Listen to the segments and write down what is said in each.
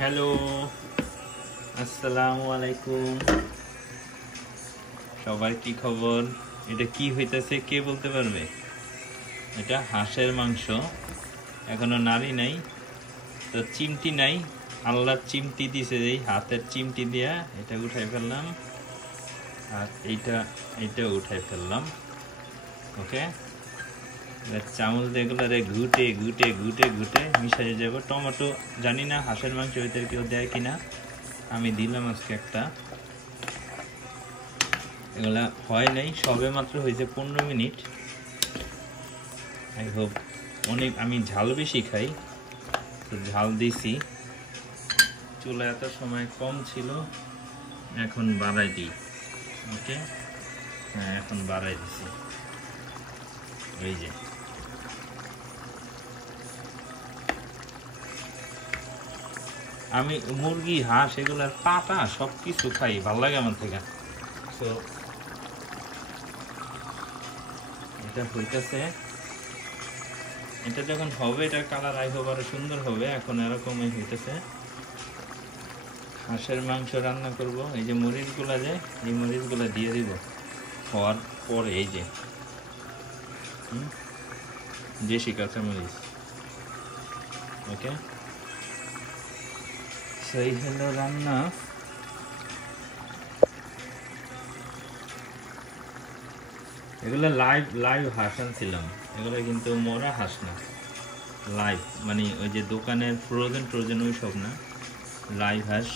Hello, আসসালামু আলাইকুম। সবার কি খবর? এটা কি হইতেছে কে বলতে পারবে? এটা হাঁসের মাংস, এখনো নাড়ি নাই, তো চিমটি নাই। আল্লাহর চিমটি দিছে, এই হাতের চিমটি দিয়া এটা উঠাই ফেললাম, আর এইটা উঠাই ফেললাম। ওকে, চামচ যেগুলো ঘুটে ঘুটে ঘুটে ঘুটে মিশাই যাব। টমেটো জানি না হাঁসের মাংস ভিতরে কেউ দেয় কিনা, আমি দিলাম আজকে একটা। এগুলা হয় নাই, সবে মাত্র হয়েছে 15 মিনিট। আই হোপ অনেক, আমি ঝাল বেশি খাই তো ঝাল দিছি। চুলা এত সময় কম ছিল, এখন বাড়াই দিই। ওকে, হ্যাঁ এখন বাড়াই দিছি। এই যে আমি মুরগি হাঁস এগুলার পাটা সব কিছু খাই, ভাল লাগে আমার থেকে। তো এটা হইতেছে, এটা যখন হবে এটার কালার আই হোপ আরো সুন্দর হবে। এখন এরকমই হইতেছে। হাঁসের মাংস রান্না করব। এই যে মরিচগুলা, এই মরিচগুলা দিয়ে দিব হওয়ার পরে। এই যে দেশি কাঁচা মরিচ। ওকে, সেই হলো রান্না। এগুলো লাইভ হাঁস আনছিলাম, এগুলো কিন্তু মরা হাঁস না, লাইভ মানে ওই যে দোকানের ফ্রোজেন ওই সব না, লাইভ হাঁস।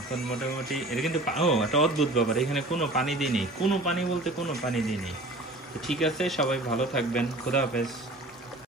এখন মোটামুটি এটা কিন্তু একটা অদ্ভুত ব্যাপার, এখানে কোনো পানি দিইনি, কোনো পানি বলতে কোনো পানি দিইনি। তো ঠিক আছে, সবাই ভালো থাকবেন, খোদা হাফেজ।